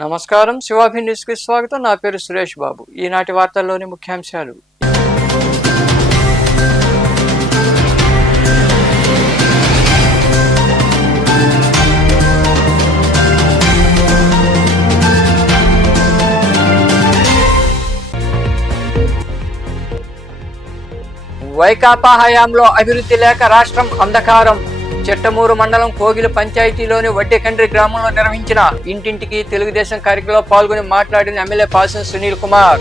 నమస్కారం, శివాభి న్యూస్ కి స్వాగతం. నా పేరు సురేష్ బాబు. ఈనాటి వార్తల్లోని ముఖ్యాంశాలు. వైకాపా హయాంలో అభివృద్ధి లేక రాష్ట్రం అంధకారం. చెట్టమూరు మండలం కోగిలి పంచాయతీలోని వడ్డేకండ్రి గ్రామంలో నిర్వహించిన ఇంటింటికి తెలుగుదేశం కార్యక్రమంలో పాల్గొని మాట్లాడిన ఎమ్మెల్యే పాసం సునీల్ కుమార్.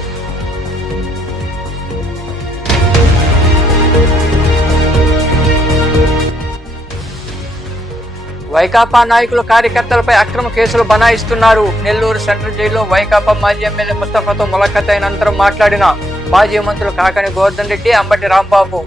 వైకాపా నాయకులు కార్యకర్తలపై అక్రమ కేసులు బనాయిస్తున్నారు. నెల్లూరు సెంట్రల్ జైల్లో వైకాపా మాజీ ఎమ్మెల్యే ముస్తఫాతో ములాఖత్ అయిన అనంతరం మాట్లాడిన మాజీ మంత్రులు కాకాని గోవర్ధన్ రెడ్డి, అంబటి రాంబాబు.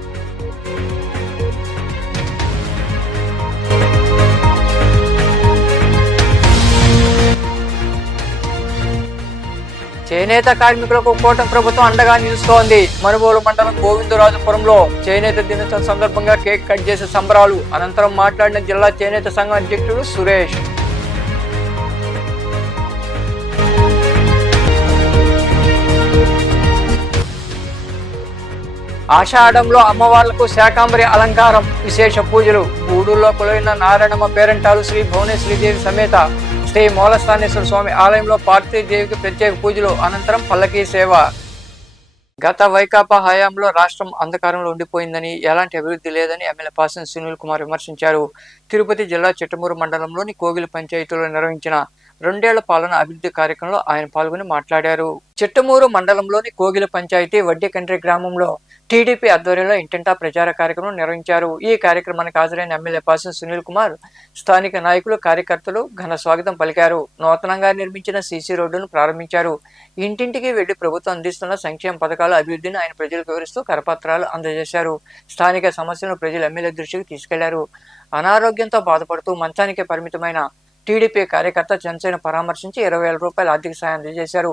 చేనేత కార్మికులకు కూటమి ప్రభుత్వం అండగా నిలుస్తోంది. మనుబోలు మండలం గోవిందరాజపురంలో చేనేత దినోత్సవం సందర్భంగా కేక్ కట్ చేసే సంబరాలు. అనంతరం మాట్లాడిన జిల్లా చేనేత సంఘం అధ్యక్షుడు సురేష్. ఆషాఢంలో అమ్మవార్లకు శాకాంబరి అలంకారం, విశేష పూజలు. గూడూరులో కొలువైన నారాయణమ్మ పేరంటాలు శ్రీ భువనేశ్వరీదేవి సమేత శ్రీ మూలస్థానేశ్వర స్వామి ఆలయంలో పార్వతీదేవికి ప్రత్యేక పూజలు. అనంతరం పల్లకీ సేవ. గత వైకాపా హయాంలో రాష్ట్రం అంధకారంలో ఉండిపోయిందని, ఎలాంటి అభివృద్ధి లేదని ఎమ్మెల్యే పాసం సునీల్ కుమార్ విమర్శించారు. తిరుపతి జిల్లా చిట్టమూరు మండలంలోని కోగిలి పంచాయతీలో నిర్వహించిన 2 ఏళ్ల పాలన అభివృద్ధి కార్యక్రమంలో ఆయన పాల్గొని మాట్లాడారు. చిట్టమూరు మండలంలోని కోగిలి పంచాయతీ వడ్డేకండ్రి గ్రామంలో టీడీపీ ఆధ్వర్యంలో ఇంటింటా ప్రచార కార్యక్రమం నిర్వహించారు. ఈ కార్యక్రమానికి హాజరైన ఎమ్మెల్యే పాసం సునీల్ కుమార్ స్థానిక నాయకులు, కార్యకర్తలు ఘన స్వాగతం పలికారు. నూతనంగా నిర్మించిన సీసీ రోడ్డును ప్రారంభించారు. ఇంటింటికి వెళ్లి ప్రభుత్వం అందిస్తున్న సంక్షేమ పథకాల అభివృద్ధిని ఆయన ప్రజలకు వివరిస్తూ కరపత్రాలు అందజేశారు. స్థానిక సమస్యలను ప్రజలు ఎమ్మెల్యే దృష్టికి తీసుకెళ్లారు. అనారోగ్యంతో బాధపడుతూ మంచానికి పరిమితమైన టీడీపీ కార్యకర్త చంద్రసేన పరామర్శించి 20,000 రూపాయల ఆర్థిక సాయం అందజేశారు.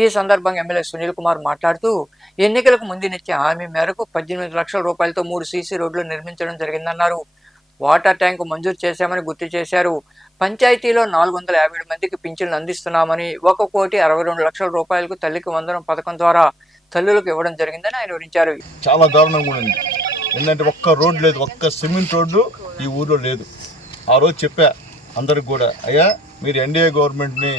ఈ సందర్భంగా ఎమ్మెల్యే సునీల్ కుమార్ మాట్లాడుతూ ఎన్నికలకు ముందునిచ్చే హామీ మేరకు 18 లక్షల రూపాయలతో 3 సీసీ రోడ్లు నిర్మించడం జరిగిందన్నారు. వాటర్ ట్యాంకు మంజూరు చేశామని గుర్తు చేశారు. పంచాయతీలో 457 మందికి పింఛన్లు అందిస్తున్నామని, 1,62 లక్షల రూపాయలకు తల్లికి వందనం పథకం ద్వారా తల్లులకు ఇవ్వడం జరిగిందని ఆయన వివరించారు. చాలా దారుణంగా ఉంది. ఏంటంటే ఒక్క రోడ్డు లేదు, ఒక్క సిమెంట్ రోడ్డు ఈ ఊర్లో లేదు. ఆ రోజు చెప్పా అందరికి కూడా, అయ్యా మీరు ఎన్డీఏ గవర్నమెంట్ని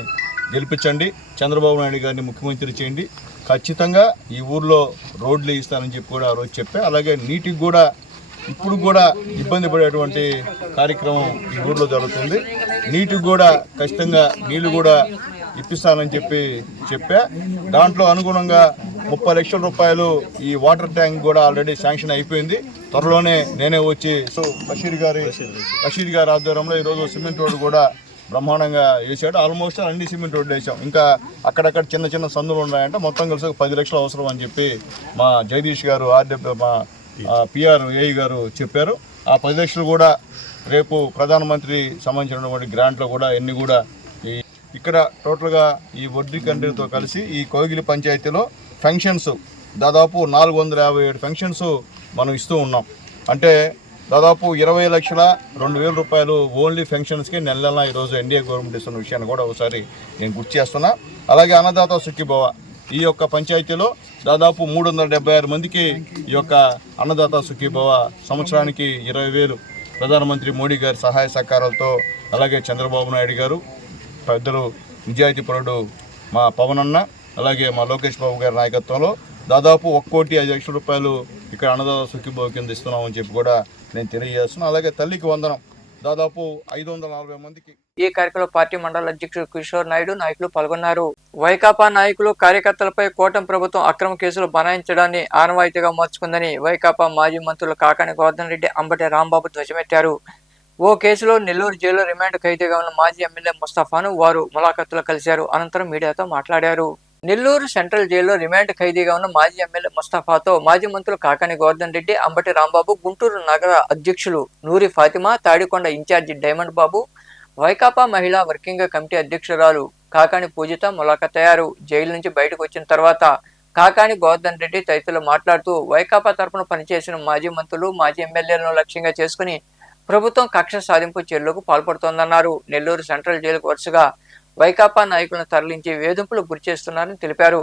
గెలిపించండి, చంద్రబాబు నాయుడు గారిని ముఖ్యమంత్రి చేయండి, ఖచ్చితంగా ఈ ఊర్లో రోడ్లు ఇస్తానని చెప్పి కూడా ఆ రోజు చెప్పా. అలాగే నీటికి కూడా ఇప్పుడు కూడా ఇబ్బంది పడేటువంటి కార్యక్రమం ఈ ఊర్లో జరుగుతుంది. నీటికి కూడా ఖచ్చితంగా నీళ్లు కూడా ఇప్పిస్తానని చెప్పా. దాంట్లో అనుగుణంగా 30 లక్షల రూపాయలు ఈ వాటర్ ట్యాంక్ కూడా ఆల్రెడీ శాంక్షన్ అయిపోయింది. త్వరలోనే నేనే వచ్చి బషీర్ గారి ఆధ్వర్యంలో ఈరోజు సిమెంట్ రోడ్డు కూడా బ్రహ్మాండంగా వేసాడు. ఆల్మోస్ట్ అన్ని సిమెంట్ రోడ్లు వేసాం. ఇంకా అక్కడక్కడ చిన్న చిన్న సందులు ఉన్నాయంటే మొత్తం కలిసి 10 లక్షలు అవసరం అని చెప్పి మా జగదీష్ గారు, మా పిఆర్ఏ గారు చెప్పారు. ఆ 10 లక్షలు కూడా రేపు ప్రధానమంత్రి సంబంధించినటువంటి గ్రాంట్లో కూడా ఎన్ని కూడా ఇక్కడ టోటల్గా ఈ వడ్డేకండ్రితో కలిసి ఈ కోగిలి పంచాయతీలో ఫంక్షన్స్ దాదాపు 457 ఫంక్షన్స్ మనం ఇస్తూ ఉన్నాం. అంటే దాదాపు 20,02,000 రూపాయలు ఓన్లీ ఫంక్షన్స్కి నెల ఈరోజు ఎన్డీఏ గవర్నమెంట్ ఇస్తున్న విషయాన్ని కూడా ఒకసారి నేను గుర్తు చేస్తున్నా. అలాగే అన్నదాత సుఖీభవ ఈ యొక్క పంచాయతీలో దాదాపు 376 మందికి ఈ యొక్క అన్నదాత సుఖీభవ సంవత్సరానికి 20,000 ప్రధానమంత్రి మోడీ గారి సహాయ సహకారాలతో, అలాగే చంద్రబాబు నాయుడు గారు పెద్దలు నిజాయితీ పరుడు మా పవన్ అన్న, అలాగే మా లోకేష్ బాబు గారి నాయకత్వంలో దాదాపు 1,05,00,000 రూపాయలు ఇక్కడ అన్నదాత సుఖీభవ కింద ఇస్తున్నామని చెప్పి కూడా నేను తెలియజేస్తున్నాను. అలాగే తల్లికి వందనం దాదాపు 540 మందికి. ఈ కార్యక్రమంలో పార్టీ మండల అధ్యక్షుడు కిషోర్ నాయుడు, నాయకులు పాల్గొన్నారు. వైకాపా నాయకులు, కార్యకర్తలపై కూటమి ప్రభుత్వం అక్రమ కేసులు బనాయించడాన్ని ఆనవాయితీగా మార్చుకుందని వైకాపా మాజీ మంత్రులు కాకాని గోవర్ధన్ రెడ్డి, అంబటి రాంబాబు ధ్వజమెత్తారు. ఓ కేసులో నెల్లూరు జైల్లో రిమాండ్ ఖైదీగా ఉన్న మాజీ ఎమ్మెల్యే ముస్తఫాను వారు ములాఖత్తులో కలిశారు. అనంతరం మీడియాతో మాట్లాడారు. నెల్లూరు సెంట్రల్ జైల్లో రిమాండ్ ఖైదీగా ఉన్న మాజీ ఎమ్మెల్యే ముస్తఫాతో మాజీ మంత్రులు కాకాని గోవర్ధన్ రెడ్డి, అంబటి రాంబాబు, గుంటూరు నగర అధ్యక్షులు నూరి ఫాతిమా, తాడికొండ ఇన్ఛార్జి డైమండ్ బాబు, వైకాపా మహిళా వర్కింగ్ కమిటీ అధ్యక్షురాలు కాకాని పూజిత ములాఖతయ్యారు. జైలు నుంచి బయటకు వచ్చిన తర్వాత కాకాని గోవర్ధన్ రెడ్డి తదితరులు మాట్లాడుతూ వైకాపా తరఫున పనిచేసిన మాజీ మంత్రులు, మాజీ ఎమ్మెల్యేలను లక్ష్యంగా చేసుకుని ప్రభుత్వం కక్ష సాధింపు చర్యలకు పాల్పడుతోందన్నారు. నెల్లూరు సెంట్రల్ జైలుకు వరుసగా వైకాపా నాయకులను తరలించి వేధింపులు గురి చేస్తున్నారని తెలిపారు.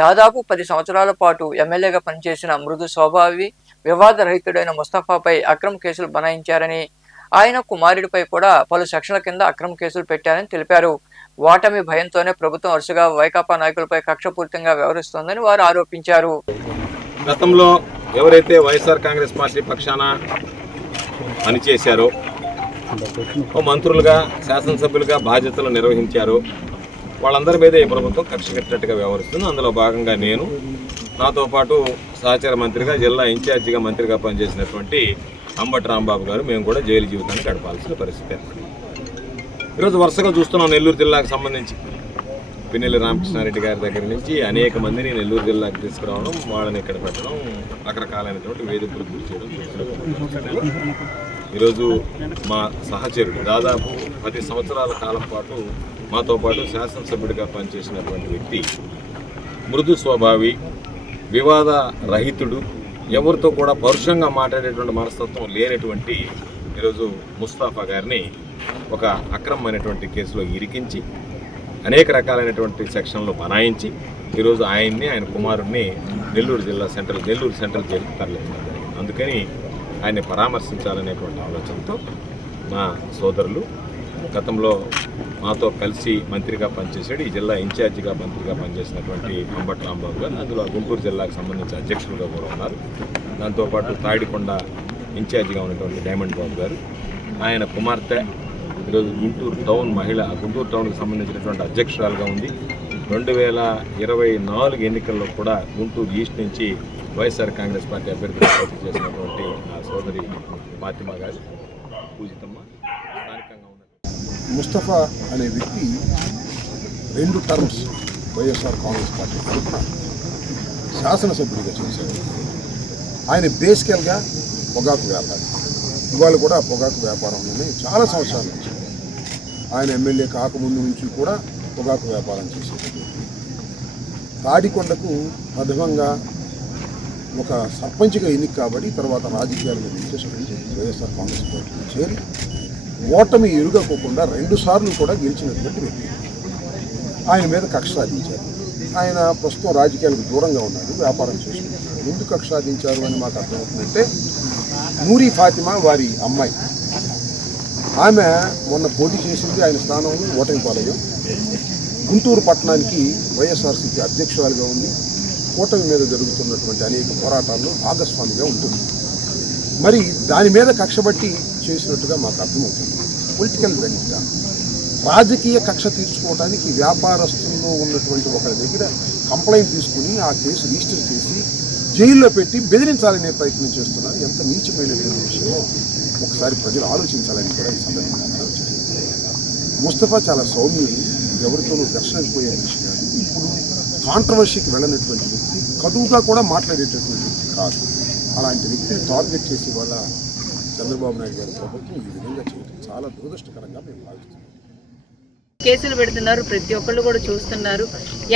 దాదాపు 10 సంవత్సరాల పాటు ఎమ్మెల్యేగా పనిచేసిన మృదు స్వభావి, వివాదరహితుడైన ముస్తఫాపై అక్రమ కేసులు బనాయించారని, ఆయన కుమారుడిపై కూడా పలు సెక్షన్ల కింద అక్రమ కేసులు పెట్టారని తెలిపారు. ఓటమి భయంతోనే ప్రభుత్వం వరుసగా వైకాపా నాయకులపై కక్షపూరితంగా వ్యవహరిస్తోందని వారు ఆరోపించారు. గతంలో ఎవరైతే వైఎస్ఆర్ కాంగ్రెస్ పార్టీ పక్షాన పనిచేశారో, మంత్రులుగా, శాసనసభ్యులుగా బాధ్యతలు నిర్వహించారో వాళ్ళందరి మీద ఈ ప్రభుత్వం కక్ష కట్టినట్టుగా వ్యవహరిస్తుంది. అందులో భాగంగా నేను, నాతో పాటు సహచార మంత్రిగా, జిల్లా ఇన్ఛార్జిగా మంత్రిగా పనిచేసినటువంటి అంబటి రాంబాబు గారు మేము కూడా జైలు జీవితాన్ని గడపాల్సిన పరిస్థితి ఏర్పడింది. ఈరోజు వరుసగా చూస్తున్నాం నెల్లూరు జిల్లాకు సంబంధించి పిన్నెల్లి రామకృష్ణారెడ్డి గారి దగ్గర నుంచి అనేక మందిని నెల్లూరు జిల్లాకు తీసుకురావడం, వాళ్ళని ఇక్కడ పెట్టడం, రకరకాలైనటువంటి వేదికలు గురి చేయడం. ఈరోజు మా సహచరుడు దాదాపు 10 సంవత్సరాల కాలం పాటు మాతో పాటు శాసనసభ్యుడిగా పనిచేసినటువంటి వ్యక్తి, మృదు స్వభావి, వివాద రహితుడు, ఎవరితో కూడా పరుషంగా మాట్లాడేటువంటి మనస్తత్వం లేనటువంటి ఈరోజు ముస్తఫా గారిని ఒక అక్రమమైనటువంటి కేసులో ఇరికించి అనేక రకాలైనటువంటి సెక్షన్లు బనాయించి ఈరోజు ఆయన్ని, ఆయన కుమారుడిని నెల్లూరు సెంట్రల్ జైలుకు తరలించడం జరిగింది. అందుకని ఆయన్ని పరామర్శించాలనేటువంటి ఆలోచనతో మా సోదరులు, గతంలో మాతో కలిసి మంత్రిగా పనిచేసాడు, ఈ జిల్లా ఇన్ఛార్జిగా మంత్రిగా పనిచేసినటువంటి అంబటి రాంబాబు గారు, అందులో గుంటూరు జిల్లాకు సంబంధించి అధ్యక్షులుగా కూడా ఉన్నారు. దాంతోపాటు తాడికొండ ఇన్ఛార్జిగా ఉన్నటువంటి డైమండ్ బాబు గారు, ఆయన కుమార్తె ఈరోజు గుంటూరు టౌన్కి సంబంధించినటువంటి అధ్యక్షురాలుగా ఉంది. 2024 ఎన్నికల్లో కూడా గుంటూరు ఈస్ట్ నుంచి వైఎస్ఆర్ కాంగ్రెస్ పార్టీ అభ్యర్థిగా పోటీ చేసినటువంటి నా సోదరి ఫాతిమా గారు, పూజితమ్మ స్థానికంగా ఉన్నారు. ముస్తఫా అనే వ్యక్తి 2 టర్మ్స్ వైఎస్ఆర్ కాంగ్రెస్ పార్టీ తరఫున శాసనసభ్యుడిగా చేశారు. ఆయన బేసికల్గా పొగాకు వ్యాపారి. ఇవాళ కూడా పొగాకు వ్యాపారంలోనే చాలా సంవత్సరాల నుంచి, ఆయన ఎమ్మెల్యే కాకముందు నుంచి కూడా పొగాకు వ్యాపారం చేసేది. తాడికొండకు ప్రథమంగా ఒక సర్పంచ్గా ఎన్నిక కాబట్టి తర్వాత రాజకీయాల మీద ఇంట్రెస్ట్ పెంచి వైఎస్ఆర్ కాంగ్రెస్ పార్టీలో చేరి ఓటమి ఎరుగకోకుండా 2 సార్లు కూడా గెలిచినటువంటి వ్యక్తి. ఆయన మీద కక్ష సాధించారు. ఆయన ప్రస్తుతం రాజకీయాలకు దూరంగా ఉన్నాడు, వ్యాపారం చేసుకుంటున్నాడు. ఎందుకు కక్ష సాధించారు అని మాకు అర్థమవుతుందంటే, నూరి ఫాతిమా వారి అమ్మాయి, ఆమె మొన్న పోటీ చేసింది, ఆయన స్థానంలో ఓటమి పాలయ్యం. గుంటూరు పట్టణానికి వైఎస్ఆర్సీపీ అధ్యక్షురాలుగా ఉంది. కూటమి మీద జరుగుతున్నటువంటి అనేక పోరాటాల్లో భాగస్వామిగా ఉంటుంది. మరి దాని మీద కక్షబట్టి చేసినట్టుగా మాకు అర్థమవుతుంది. పొలిటికల్ వెంట రాజకీయ కక్ష తీర్చుకోవడానికి వ్యాపారస్తుల్లో ఉన్నటువంటి ఒకరి దగ్గర కంప్లైంట్ తీసుకుని ఆ కేసు రిజిస్టర్ చేసి జైల్లో పెట్టి బెదిరించాలనే ప్రయత్నం చేస్తున్నారు. ఎంత నీచమైనటువంటి విషయమో ఒకసారి ప్రజలు ఆలోచించాలని కూడా ఈ సందర్భంగా ఆలోచించారు. ముస్తఫా చాలా సౌమ్యుడు, ఎవరితోనూ ఘర్షణకు పోయే విషయం కాదు. ఇప్పుడు కాంట్రవర్సీకి వెళ్ళనటువంటి వ్యక్తి, కటువుగా కూడా మాట్లాడేటటువంటి వ్యక్తి కాదు. అలాంటి వ్యక్తిని టార్గెట్ చేసి వాళ్ళ చంద్రబాబు నాయుడు గారి ప్రభుత్వం ఈ విధంగా చేయడం చాలా దురదృష్టకరంగా మేము భావిస్తున్నాం. కేసులు పెడుతున్నారు, ప్రతి ఒక్కళ్ళు కూడా చూస్తున్నారు.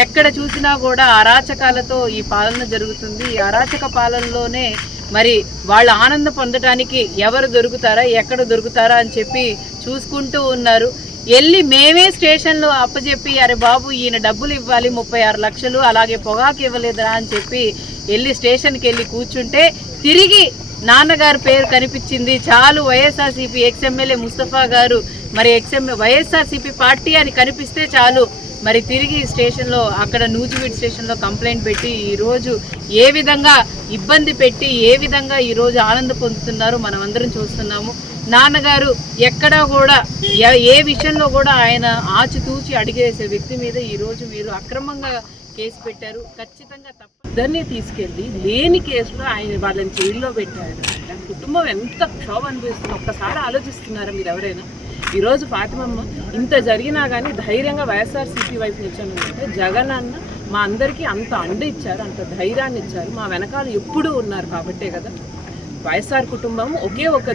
ఎక్కడ చూసినా కూడా అరాచకాలతో ఈ పాలన జరుగుతుంది. ఈ అరాచక పాలనలోనే మరి వాళ్ళు ఆనందం పొందడానికి ఎవరు దొరుకుతారా, ఎక్కడ దొరుకుతారా అని చెప్పి చూసుకుంటూ ఉన్నారు. వెళ్ళి మేమే స్టేషన్లో అప్పచెప్పి, అరే బాబు ఈయన డబ్బులు ఇవ్వాలి 36 లక్షలు, అలాగే పొగాకు ఇవ్వలేదురా అని చెప్పి వెళ్ళి స్టేషన్కి వెళ్ళి కూర్చుంటే తిరిగి నాన్నగారి పేరు కనిపించింది. చాలు, వైఎస్ఆర్సీపీ ఎక్స్ఎమ్మెల్యే ముస్తఫా గారు మరి వైఎస్ఆర్సీపీ పార్టీ అని కనిపిస్తే చాలు, మరి తిరిగి స్టేషన్లో, అక్కడ నూజివీడ్ స్టేషన్లో కంప్లైంట్ పెట్టి ఈరోజు ఏ విధంగా ఇబ్బంది పెట్టి ఏ విధంగా ఈరోజు ఆనందం పొందుతున్నారో మనం అందరం చూస్తున్నాము. నాన్నగారు ఎక్కడా కూడా ఏ విషయంలో కూడా ఆయన ఆచితూచి అడిగేసే వ్యక్తి మీద ఈరోజు మీరు అక్రమంగా కేసు పెట్టారు. ఖచ్చితంగా తప్పదని తీసుకెళ్ళి లేని కేసులో ఆయన వాళ్ళని జైల్లో పెట్టారు. కుటుంబం ఎంత క్షోభ అనిపిస్తుంది ఒక్కసారి ఆలోచిస్తున్నారా మీరు ఎవరైనా? ఈరోజు ఫాతిమమ్మ ఇంత జరిగినా కానీ ధైర్యంగా వైఎస్ఆర్సీపీ వైపు నిల్చొని ఉంటే జగన్ అన్న మా అందరికీ అంత అండ ఇచ్చారు, అంత ధైర్యాన్ని ఇచ్చారు, మా వెనకాల ఎప్పుడూ ఉన్నారు. కాబట్టే కదా వైఎస్ఆర్ కుటుంబం ఒకే ఒక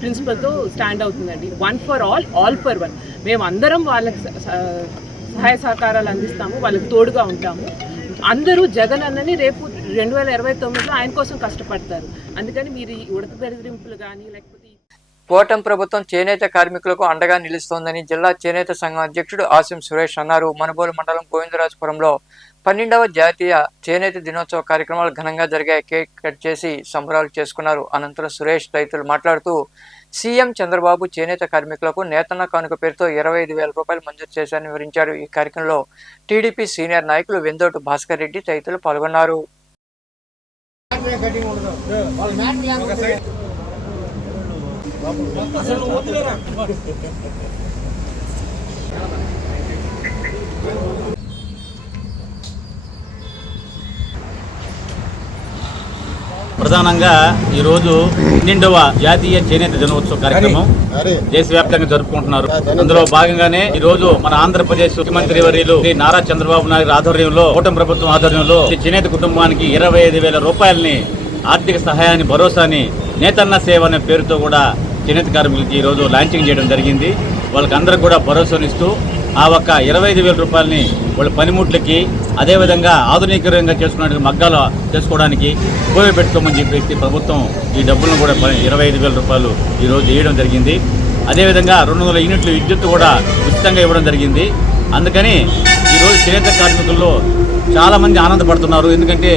ప్రిన్సిపల్తో స్టాండ్ అవుతుందండి. 1 for all, all for one. మేము అందరం వాళ్ళకి సహాయ సహకారాలు అందిస్తాము, వాళ్ళకి తోడుగా ఉంటాము. అందరూ జగన్ అన్నని రేపు 2029లో ఆయన కోసం కష్టపడతారు. అందుకని మీరు ఈ ఉడత బెదిరింపులు కానీ లేకపోతే కూటమి ప్రభుత్వం చేనేత కార్మికులకు అండగా నిలుస్తోందని జిల్లా చేనేత సంఘం అధ్యక్షుడు ఆసిం సురేష్ అన్నారు. మనుబోలు మండలం గోవిందరాజపురంలో 12వ జాతీయ చేనేత దినోత్సవ కార్యక్రమాలు ఘనంగా జరిగాయి. కేక్ కట్ చేసి సంబరాలు చేసుకున్నారు. అనంతరం సురేష్ రైతులు మాట్లాడుతూ సీఎం చంద్రబాబు చేనేత కార్మికులకు నేతన్న కానుక పేరుతో 25,000 రూపాయలు మంజూరు చేశారని వివరించారు. ఈ కార్యక్రమంలో టీడీపీ సీనియర్ నాయకులు వెందోటు భాస్కర్ రెడ్డి తదితరులు పాల్గొన్నారు. ప్రధానంగా ఈరోజు 12వ జాతీయ చేనేత దినోత్సవ కార్యక్రమం దేశవ్యాప్తంగా జరుపుకుంటున్నారు. అందులో భాగంగానే ఈ రోజు మన ఆంధ్రప్రదేశ్ ముఖ్యమంత్రి వర్యులు శ్రీ నారా చంద్రబాబు నాయుడు ఆధ్వర్యంలో కూటమి ప్రభుత్వం ఆధ్వర్యంలో చేనేత కుటుంబానికి 25,000 రూపాయలని ఆర్థిక సహాయాన్ని భరోసాని నేతన్న సేవ అనే పేరుతో కూడా చేనేత కార్మికులకి ఈరోజు లాంచింగ్ చేయడం జరిగింది. వాళ్ళకి అందరికి కూడా భరోసానిస్తూ ఆ ఒక్క 25,000 రూపాయలని వాళ్ళ పనిముట్లకి అదేవిధంగా ఆధునికంగా చేసుకునే మగ్గాలు చేసుకోవడానికి ఉపయోగపెట్టుకోమని చెప్పేసి ప్రభుత్వం ఈ డబ్బులను కూడా 25,000 రూపాయలు ఈరోజు వేయడం జరిగింది. అదేవిధంగా 200 యూనిట్లు విద్యుత్ కూడా ఉచితంగా ఇవ్వడం జరిగింది. అందుకని ఈరోజు చేనేత కార్మికుల్లో చాలామంది ఆనందపడుతున్నారు. ఎందుకంటే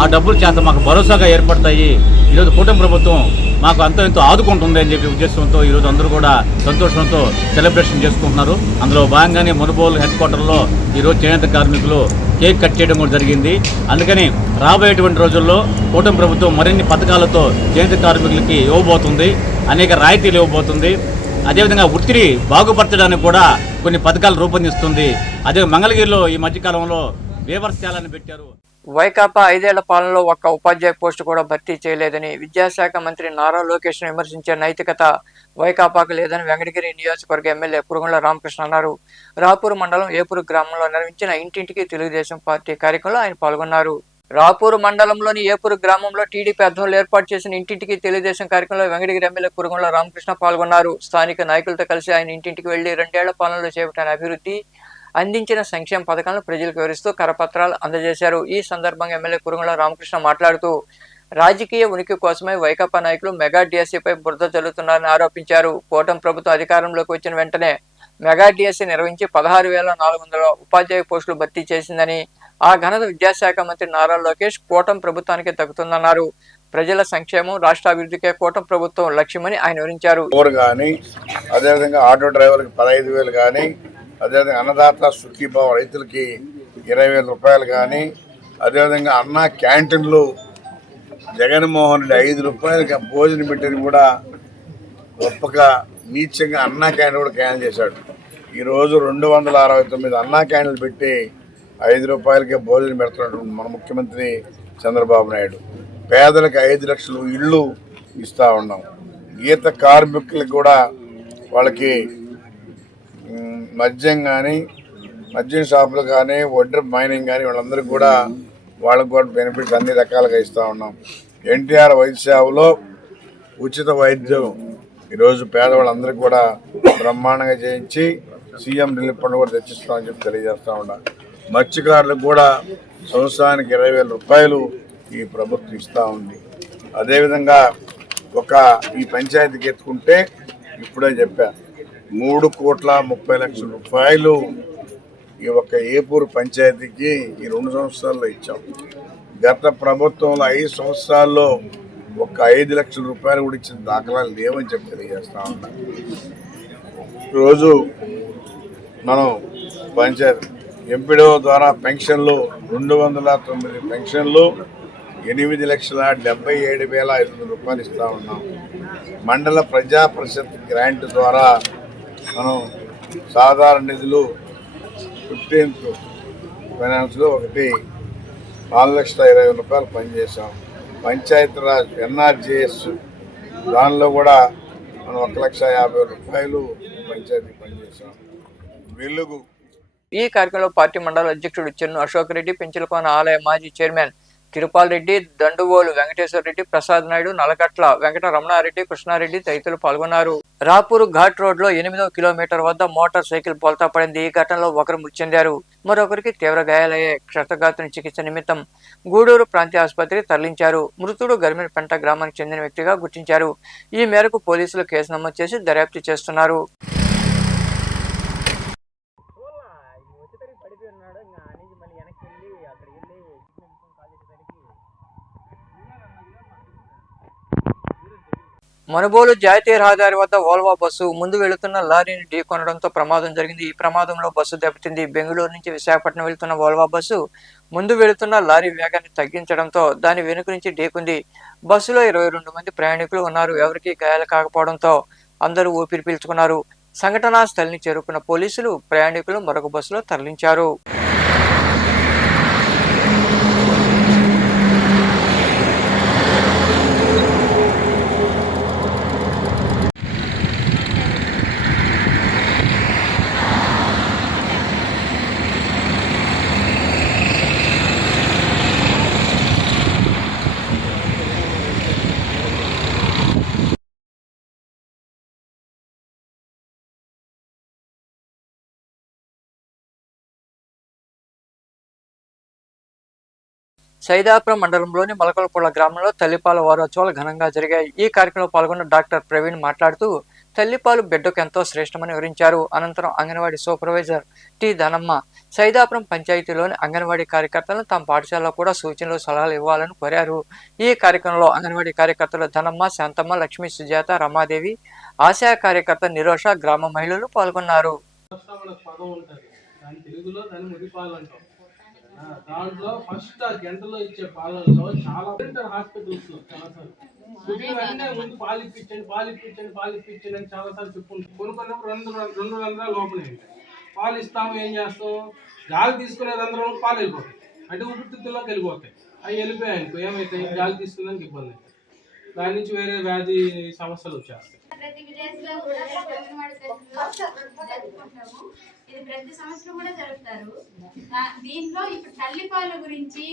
ఆ డబ్బులు చేత మాకు భరోసాగా ఏర్పడతాయి, ఈరోజు కూటమి ప్రభుత్వం మాకు అంతో ఎంతో ఆదుకుంటుంది అని చెప్పి ఉద్దేశంతో ఈరోజు అందరూ కూడా సంతోషంతో సెలబ్రేషన్ చేసుకుంటున్నారు. అందులో భాగంగానే మునుబోలు హెడ్ క్వార్టర్లో ఈరోజు చేనేత కార్మికులు కేక్ కట్ చేయడం కూడా జరిగింది. అందుకని రాబోయేటువంటి రోజుల్లో కూటమి ప్రభుత్వం మరిన్ని పథకాలతో చేనేత కార్మికులకి ఇవ్వబోతుంది, అనేక రాయితీలు ఇవ్వబోతుంది. అదేవిధంగా వృత్తిని బాగుపరచడానికి కూడా కొన్ని పథకాలు రూపొందిస్తుంది. అదే మంగళగిరిలో ఈ మధ్యకాలంలో వేవర్శాలను పెట్టారు. వైకాపా 5 ఏళ్ల పాలనలో ఒక్క ఉపాధ్యాయ పోస్టు కూడా భర్తీ చేయలేదని విద్యాశాఖ మంత్రి నారా లోకేష్ విమర్శించే నైతికత వైకాపాకు లేదని వెంకటగిరి నియోజకవర్గ ఎమ్మెల్యే పురుగుల రామకృష్ణ అన్నారు. రాపూరు మండలం ఏపూరు గ్రామంలో నిర్వహించిన ఇంటింటికి తెలుగుదేశం పార్టీ కార్యక్రమంలో ఆయన పాల్గొన్నారు. రాపూరు మండలంలోని ఏపూరు గ్రామంలో టీడీపీ ఆధ్వర్యంలో ఏర్పాటు చేసిన ఇంటింటికి తెలుగుదేశం కార్యక్రమంలో వెంకటగిరి ఎమ్మెల్యే పురుగుల రామకృష్ణ పాల్గొన్నారు. స్థానిక నాయకులతో కలిసి ఆయన ఇంటింటికి వెళ్లి 2 ఏళ్ల పాలనలో చేపట్టిన అభివృద్ధి, అందించిన సంక్షేమ పథకాలను ప్రజలకు వివరిస్తూ కరపత్రాలు అందజేశారు. ఈ సందర్భంగా ఎమ్మెల్యే కురుగుల రామకృష్ణ మాట్లాడుతూ రాజకీయ ఉనికి కోసమే వైకాపా నాయకులు మెగా డిఎస్సీపై బురద చల్లుతున్నారని ఆరోపించారు. కూటమి ప్రభుత్వం అధికారంలోకి వచ్చిన వెంటనే మెగా డిఎస్సీ నిర్వహించి 16,400 ఉపాధ్యాయ పోస్టులు భర్తీ చేసిందని, ఆ ఘనత విద్యాశాఖ మంత్రి నారా లోకేష్ కూటమి ప్రభుత్వానికి దక్కుతుందన్నారు. ప్రజల సంక్షేమం, రాష్ట్ర అభివృద్ధికే కూటమి ప్రభుత్వం లక్ష్యమని ఆయన వివరించారు. అదేవిధంగా ఆటో డ్రైవర్కి 15,000 కానీ, అదేవిధంగా అన్నదాత సుఖీభావ రైతులకి 20,000 రూపాయలు కానీ, అదేవిధంగా అన్న క్యాంటీన్లు జగన్మోహన్ రెడ్డి 5 రూపాయలకి భోజనం పెట్టని కూడా గొప్పగా నీచంగా అన్నా క్యాంటీన్ కూడా క్యాన్సిల్ చేశాడు. ఈరోజు 269 అన్నా క్యాంటీన్లు పెట్టి 5 రూపాయలకే భోజనం పెడుతున్నాడు మన ముఖ్యమంత్రి చంద్రబాబు నాయుడు. పేదలకు 5 లక్షలు ఇళ్ళు ఇస్తూ ఉన్నాం. గీత కార్మికులకు కూడా వాళ్ళకి మద్యం కానీ, మద్యం షాపులు కానీ, వడ్డీ మైనింగ్ కానీ వాళ్ళందరికీ కూడా వాళ్ళకు కూడా బెనిఫిట్స్ అన్ని రకాలుగా ఇస్తూ ఉన్నాం. ఎన్టీఆర్ వైద్యసేవలో ఉచిత వైద్యం ఈరోజు పేదవాళ్ళందరికీ కూడా బ్రహ్మాండంగా చేయించి సీఎం రిలీఫ్ ఫండ్ కూడా తెచ్చిస్తామని చెప్పి తెలియజేస్తూ ఉన్నాం. మత్స్యకారులకు కూడా సంవత్సరానికి 20,000 రూపాయలు ఈ ప్రభుత్వం ఇస్తూ ఉంది. అదేవిధంగా ఈ పంచాయతీకి ఎత్తుకుంటే ఇప్పుడే చెప్పా 3,30,00,000 రూపాయలు ఈ ఏపూరు పంచాయతీకి ఈ 2 సంవత్సరాల్లో ఇచ్చాం. గత ప్రభుత్వంలో 5 సంవత్సరాల్లో 5 లక్షల రూపాయలు కూడా ఇచ్చిన దాఖలాలు లేవని చెప్పి తెలియజేస్తా ఉన్నా. ఈరోజు మనం పంచాయతీ ఎంపీడో ద్వారా పెన్షన్లు 209 పెన్షన్లు 8,77,500 రూపాయలు ఇస్తూ ఉన్నాం. మండల ప్రజా పరిషత్ గ్రాంట్ ద్వారా మనం సాధారణ నిధులు 15th ఫైనాన్స్లో 4,20,000 రూపాయలు పనిచేసాం. పంచాయతీరాజ్ ఎన్ఆర్జీఎస్ దానిలో కూడా మనం 1,50,000 రూపాయలు పంచాయతీ పనిచేసాం. వెలుగు ఈ కార్యక్రమంలో పార్టీ మండల అధ్యక్షుడు చెన్ను అశోక్ రెడ్డి, పెంచలకోన ఆలయ మాజీ చైర్మన్ తిరుపాల్ రెడ్డి, దండువోలు వెంకటేశ్వర రెడ్డి, ప్రసాద్ నాయుడు, నలకట్ల వెంకట రమణారెడ్డి, కృష్ణారెడ్డి తదితరులు పాల్గొన్నారు. రాపూర్ ఘాట్ రోడ్ లో 8వ కిలోమీటర్ వద్ద మోటార్ సైకిల్ బోల్తా పడింది. ఈ ఘటనలో ఒకరు మృతి చెందారు, మరొకరికి తీవ్ర గాయాలయ్యే. క్షతగాతుని చికిత్స నిమిత్తం గూడూరు ప్రాంతీయ ఆసుపత్రికి తరలించారు. మృతుడు గరిమిడిపెంట గ్రామానికి చెందిన వ్యక్తిగా గుర్తించారు. ఈ మేరకు పోలీసులు కేసు నమోదు చేసి దర్యాప్తు చేస్తున్నారు. మనుబోలు జాతీయ రహదారి వద్ద వోల్వో బస్సు ముందు వెళుతున్న లారీని ఢీకొనడంతో ప్రమాదం జరిగింది. ఈ ప్రమాదంలో బస్సు దెబ్బతింది. బెంగళూరు నుంచి విశాఖపట్నం వెళుతున్న వోల్వో బస్సు ముందు వెళుతున్న లారీ వేగాన్ని తగ్గించడంతో దాని వెనుక నుంచి ఢీకుంది. బస్సులో 22 మంది ప్రయాణికులు ఉన్నారు. ఎవరికీ గాయాలు కాకపోవడంతో అందరూ ఊపిరి పీల్చుకున్నారు. సంఘటనా స్థలిని చేరుకున్న పోలీసులు ప్రయాణికులు మరొక బస్సులో తరలించారు. సైదాపురం మండలంలోని మలకలపూళ్ళ గ్రామంలో తల్లిపాల వారోత్సవాలు ఘనంగా జరిగాయి. ఈ కార్యక్రమంలో పాల్గొన్న డాక్టర్ ప్రవీణ్ మాట్లాడుతూ తల్లిపాలు బిడ్డకు ఎంతో శ్రేష్టమని వివరించారు. అనంతరం అంగన్వాడీ సూపర్వైజర్ టి ధనమ్మ సైదాపురం పంచాయతీలోని అంగన్వాడీ కార్యకర్తలను తమ పాఠశాలలో కూడా సూచనలు సలహాలు ఇవ్వాలని కోరారు. ఈ కార్యక్రమంలో అంగన్వాడీ కార్యకర్తలు ధనమ్మ, శాంతమ్మ, లక్ష్మీ, సుజాత, రమాదేవి, ఆశా కార్యకర్త నిరోష, గ్రామ మహిళలు పాల్గొన్నారు. దాంట్లో ఫస్ట్ ఆ గంటలో ఇచ్చే పాలల్లో చాలా హాస్పిటల్స్ లో చాలా సార్లు ముందు పాలిప్పించండి అని చాలా సార్లు చెప్పుకుంటాం. కొనుక్కున్నప్పుడు రెండు రంధ్రాలు లోపలే పాలు ఇస్తాము. ఏం చేస్తాం, గాలి తీసుకునే రంధ్రంలో పాలు వెళ్ళిపోతాయి, అంటే ఊపిరితిత్తుల్లోకి వెళ్ళిపోతాయి. అవి వెళ్ళిపోయాయి అనుకో ఏమైతాయి, గాలి తీసుకునేందుకు ఇబ్బంది అవుతుంది. దాని నుంచి వేరే వ్యాధి సమస్యలు వచ్చేస్తాయి. ఇది ప్రతి సంవత్సరం కూడా జరుపుతారు. దీంట్లో ఇప్పుడు తల్లిపాలు గురించి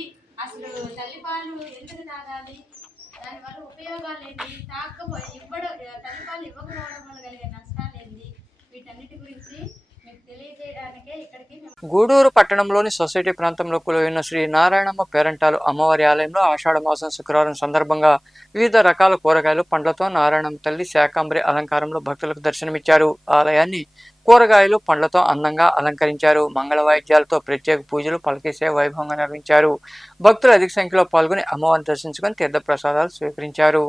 అసలు తల్లిపాలు ఎందుకు తాగాలి, దానివల్ల ఉపయోగాలు ఏంటి, తల్లిపాలు ఇవ్వకపోవడం వల్ల కలిగే నష్టాలు ఏంటి, వీటన్నిటి గురించి మీకు తెలియజేయడానికే ఇక్కడికి. గూడూరు పట్టణంలోని సొసైటీ ప్రాంతంలో కొలువైన శ్రీ నారాయణమ్మ పేరంటాలు అమ్మవారి ఆలయంలో ఆషాఢ మాసం శుక్రవారం సందర్భంగా వివిధ రకాల కూరగాయలు, పండ్లతో నారాయణమ్మ తల్లి శాకంబరి అలంకారంలో భక్తులకు దర్శనమిచ్చారు. ఆలయాన్ని కూరగాయలు, పండ్లతో అందంగా అలంకరించారు. మంగళ వాయిద్యాలతో ప్రత్యేక పూజలు, పలకీ సేవ వైభవంగా నిర్వహించారు. భక్తులు అధిక సంఖ్యలో పాల్గొని అమ్మవారిని దర్శించుకొని తీర్థ ప్రసాదాలు స్వీకరించారు.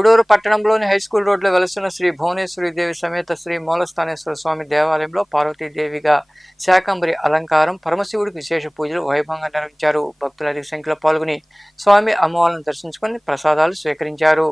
గూడూరు పట్టణంలోని హైస్కూల్ రోడ్లో వెలుస్తున్న శ్రీ భువనేశ్వరి దేవి సమేత శ్రీ మూలస్థానేశ్వర స్వామి దేవాలయంలో పార్వతీదేవిగా శాకంబరి అలంకారం, పరమశివుడికి విశేష పూజలు వైభవంగా నిర్వహించారు. భక్తులు అధిక సంఖ్యలో పాల్గొని స్వామి అమ్మవార్లను దర్శించుకొని ప్రసాదాలు స్వీకరించారు.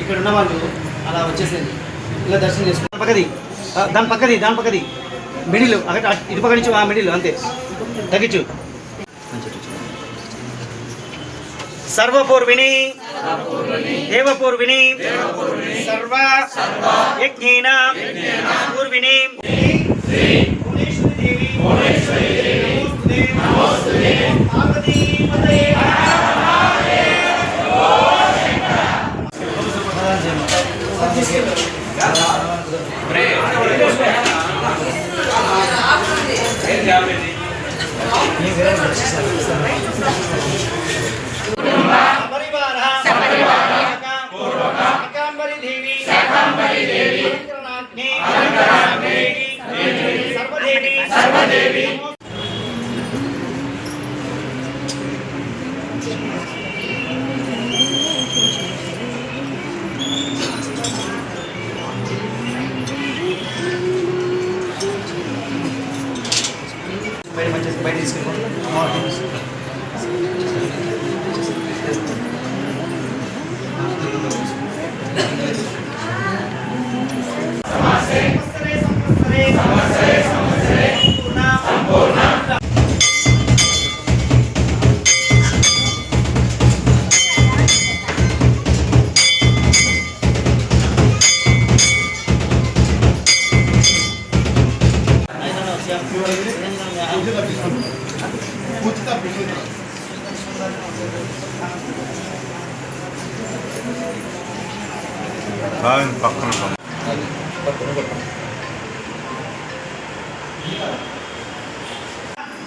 ఇక్కడ ఉన్న వాళ్ళు అలా వచ్చేసేది ఇలా దర్శనం చేసుకుని దాని పక్కది మిడిల్ అక్కడ ఇటు పక్క నుంచి ఆ మిడిల్ అంతే తగ్గించు. సర్వపూర్విని దేవపూర్విని సర్వ యజ్ఞేన పూర్విని సర్వదేవి బయట తీసుకెళ్ళి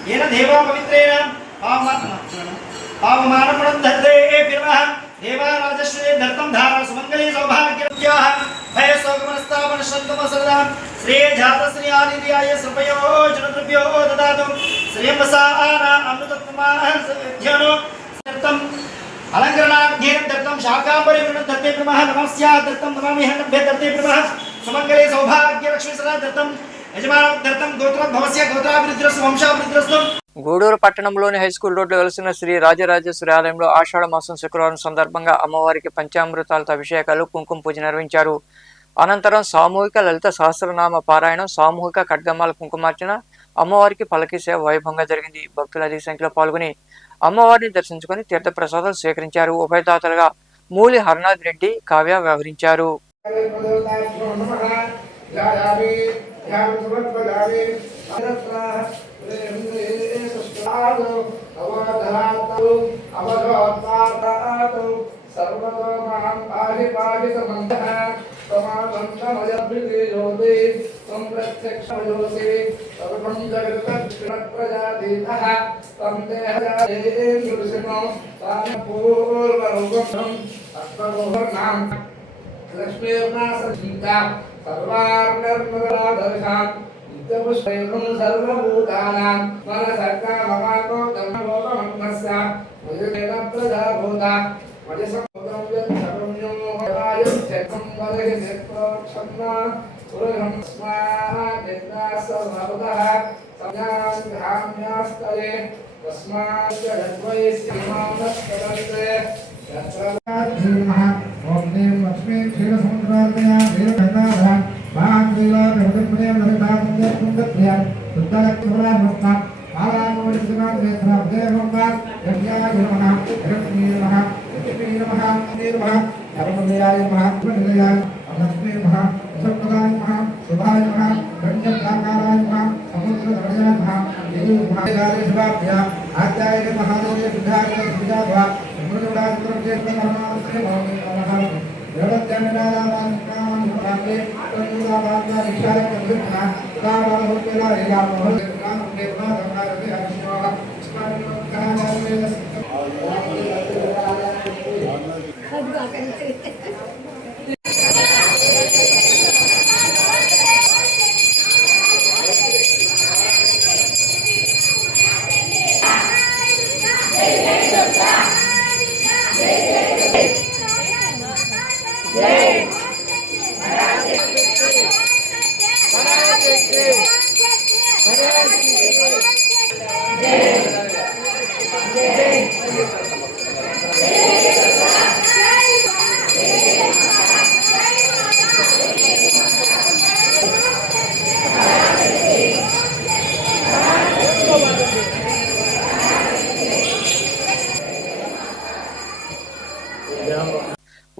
येन देवा पवित्रेण पावमानपणं धत्ते फिर्मः देवाराजश्री धर्तं धारा सुमंगले सौभाग्यवत्याः भयशोकमनस्तापन शन्तमसरदां श्री जातश्री आदित्याय सर्वयो जनद्रव्यो ददातु श्रीयंबसाना अमृतत्वमाहंसविद्यानो धर्तं अलंकरणाध्ययनं धर्तं शाकाम्बरी धत्ते फिर्मः नमस्या धर्तं नमामि हन्नभ्य धत्ते फिर्मः सुमंगले सौभाग्यलक्ष्मी सदा धर्तं గూడూరు పట్టణంలోని హైస్కూల్ రోడ్లో వెలుస్తున్న శ్రీ రాజరాజేశ్వరి ఆలయంలో ఆషాఢ మాసం శుక్రవారం సందర్భంగా అమ్మవారికి పంచామృతాలతో అభిషేకాలు, కుంకుమ పూజ నిర్వహించారు. అనంతరం సామూహిక లలిత సహస్రనామ పారాయణం, సామూహిక ఖడ్గమాల కుంకుమార్చన, అమ్మవారికి పల్లకీ సేవ వైభవంగా జరిగింది. భక్తులు అధిక సంఖ్యలో పాల్గొని అమ్మవారిని దర్శించుకుని తీర్థ ప్రసాదాలు స్వీకరించారు. ఉభయదాతలుగా మూలి హరనాథ్ రెడ్డి, కావ్య వ్యవహరించారు.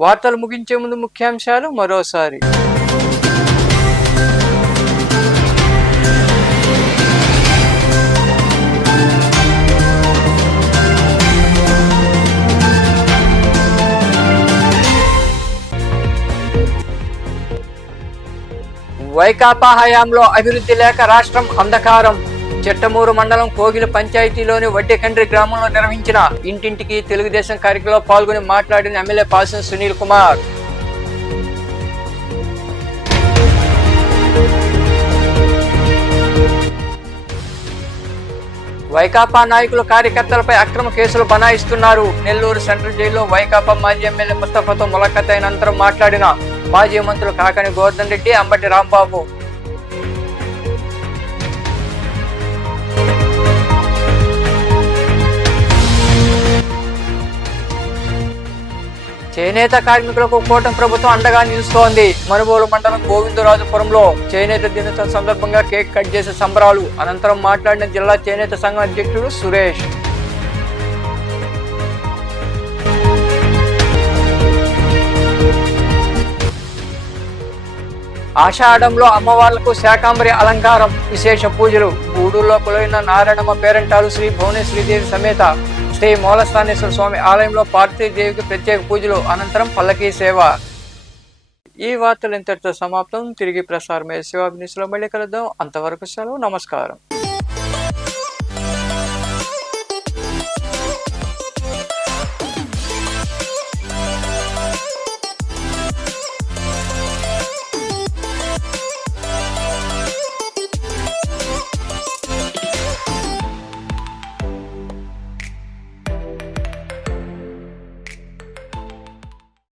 వార్తలు ముగించే ముందు ముఖ్యాంశాలు మరోసారి. వైకాపా హయాంలో అభివృద్ధి లేక రాష్ట్రం అంధకారం. చెట్టమూరు మండలం కోగిల పంచాయతీలోని వడ్డేకండ్రి గ్రామంలో నిర్వహించిన ఇంటింటికి తెలుగుదేశం కార్యక్రమంలో పాల్గొని మాట్లాడిన ఎమ్మెల్యే పాసం సునీల్ కుమార్. వైకాపా నాయకులు కార్యకర్తలపై అక్రమ కేసులు బనాయిస్తున్నారు. నెల్లూరు సెంట్రల్ జైల్లో వైకాపా మాజీ ఎమ్మెల్యే ముస్తఫాతో ములాఖాత్ అయిన అనంతరం మాట్లాడిన మాజీ మంత్రులు కాకాని గోవర్ధన్ రెడ్డి, అంబటి రాంబాబు. చేనేత కార్మికులకు కూటమి ప్రభుత్వం అండగా నిలుస్తోంది. మనుబోలు మండలం గోవిందరాజపురంలో చేనేత దినోత్సవం సందర్భంగా కేక్ కట్ చేసే సంబరాలు. అనంతరం మాట్లాడిన జిల్లా చేనేత సంఘం అధ్యక్షుడు సురేష్. ఆషాఢంలో అమ్మవార్లకు శాకాంబరి అలంకారం, విశేష పూజలు. గూడూరులో కొలువైన నారాయణమ్మ పేరంటాలు శ్రీ భువనేశ్వరీదేవి సమేత శ్రీ మూలస్థానేశ్వర స్వామి ఆలయంలో పార్థిదేవికి ప్రత్యేక పూజలు. అనంతరం పల్లకీ సేవ. ఈ వార్తలు ఇంతటితో సమాప్తం. తిరిగి ప్రసారమయ్యే శివాభినిస్లో మళ్ళీ కలుద్దాం. అంతవరకు సెలవు. నమస్కారం.